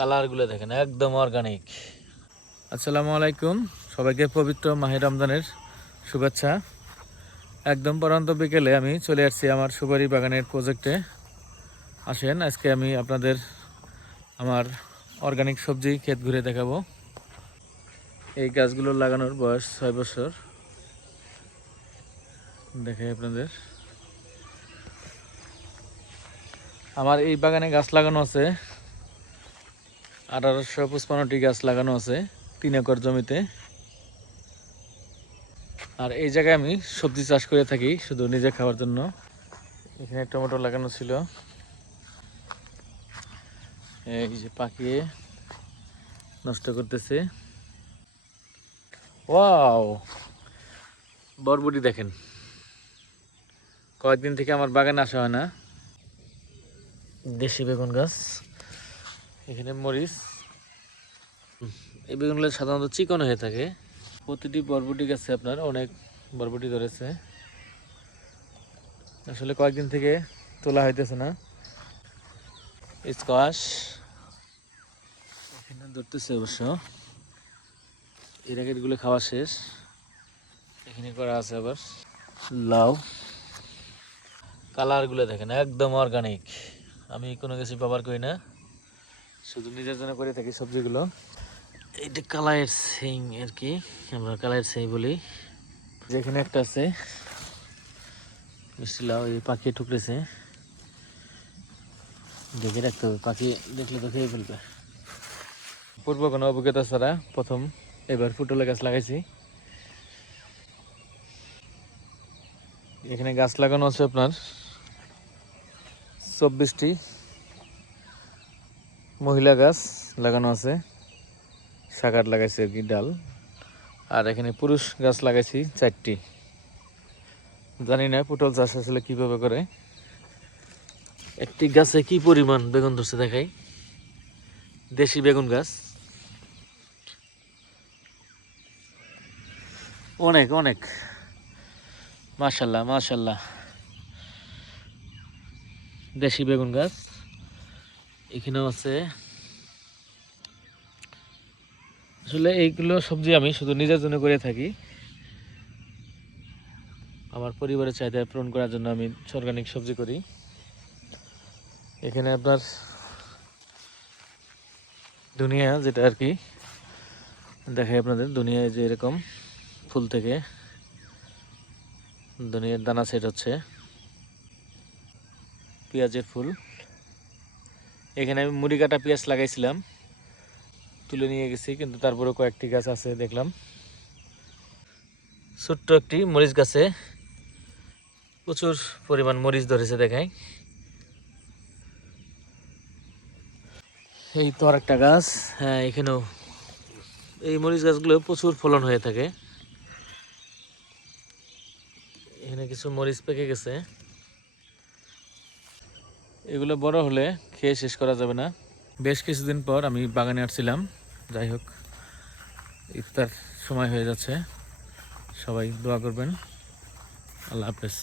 কালারগুলো দেখেন একদম অর্গানিক। আসসালামু আলাইকুম, সবাইকে পবিত্র মাহে রমজানের শুভেচ্ছা। একদম পরন্ত বিকেলে আমি চলে আসছি আমার সুপারি বাগানের প্রজেক্টে। আসেন আজকে আমি আপনাদের আমার অর্গানিক সবজি ক্ষেত ঘুরে দেখাবো। এই গাছগুলো লাগানোর বয়স 6 বছর। দেখাই আপনাদের। আমার এই বাগানে গাছ লাগানো আছে 1855টি গাছ লাগানো আছে 3 একর জমিতে। আর এই জায়গায় আমি সবজি চাষ করে থাকি শুধু নিজে খাওয়ার জন্য। এখানে টমেটো লাগানো ছিল, এই যে পাকিয়ে নষ্ট করতেছে। ওয়াও, বরবটি দেখেন, কয়েকদিন থেকে আমার বাগানে আসা হয় না। দেশি বেগুন গাছ, এখানে মরিচ। এই বেগুনগুলো সাধারণত চিকন হয়ে থাকে। প্রতিটি বরবটি গাছে আপনার অনেক বরবটি ধরেছে। আসলে কয়েকদিন থেকে তোলা হইতেছে না। স্কোয়াশ এখানে ধরতেছে অবশ্য, এর আগেরগুলো খাওয়া শেষ। এখানে করা আছে আবার লাউ। কালারগুলো দেখেন একদম অর্গানিক। আমি কোনো কিছু ব্যবহার করি না, শুধু নিজের জন্য করে থাকি সবজিগুলো। এইটা কালাইয়ের সিং আর কি, আমরা কালাইয়ের সিং বলি। যেখানে একটা আছে মিষ্টি লাউ, এই পাখি ঠুকরেছে, দেখে রাখতে হবে, পাখি দেখলে তো খেয়ে ফেলবে। পূর্ব কোনো অভিজ্ঞতা ছাড়া প্রথম এবার ফুটলের গাছ লাগাইছি। এখানে গাছ লাগানো আছে আপনার 24টি মহিলা গাছ লাগানো আছে, শাখার লাগাইছে আর কি, ডাল। আর এখানে পুরুষ গাছ লাগাইছি 4টি। জানি না পটল চাষ আসলে কিভাবে করে। একটি গাছে কি পরিমাণ বেগুন ধরছে দেখাই, দেশি বেগুন গাছ, অনেক অনেক, মাশাল্লাহ মাশাল্লাহ। দেশি বেগুন গাছ এখানেও আছে। আসলে এইগুলো সবজি আমি শুধু নিজের জন্য করে থাকি, আমার পরিবারের চাহিদা পূরণ করার জন্য আমি অর্গানিক সবজি করি। এখানে আপনার দুনিয়া যেটা আর কি দেখাই আপনাদের, দুনিয়ায় যে এরকম ফুল থেকে দুনিয়ার দানা সেট হচ্ছে, পেঁয়াজের ফুল। এখানে আমি মুড়ি কাটা পেঁয়াজ লাগাইছিলাম, তুলে নিয়ে গেছি, কিন্তু তারপরে কয়েকটি গাছ আছে দেখলাম। ছোট্ট একটি মরিচ গাছে প্রচুর পরিমাণ মরিচ ধরেছে দেখাই। এই তো আর একটা গাছ, হ্যাঁ এখানেও এই মরিচ গাছগুলো প্রচুর ফলন হয়ে থাকে। এখানে কিছু মরিচ পেকে গেছে, এগুলো বড় হলে খেয়ে শেষ করা যাবে না। বেশ কিছুদিন পর আমি বাগানে আসছিলাম। যাই হোক, ইফতার সময় হয়ে যাচ্ছে, সবাই দোয়া করবেন। আল্লাহ হাফেজ।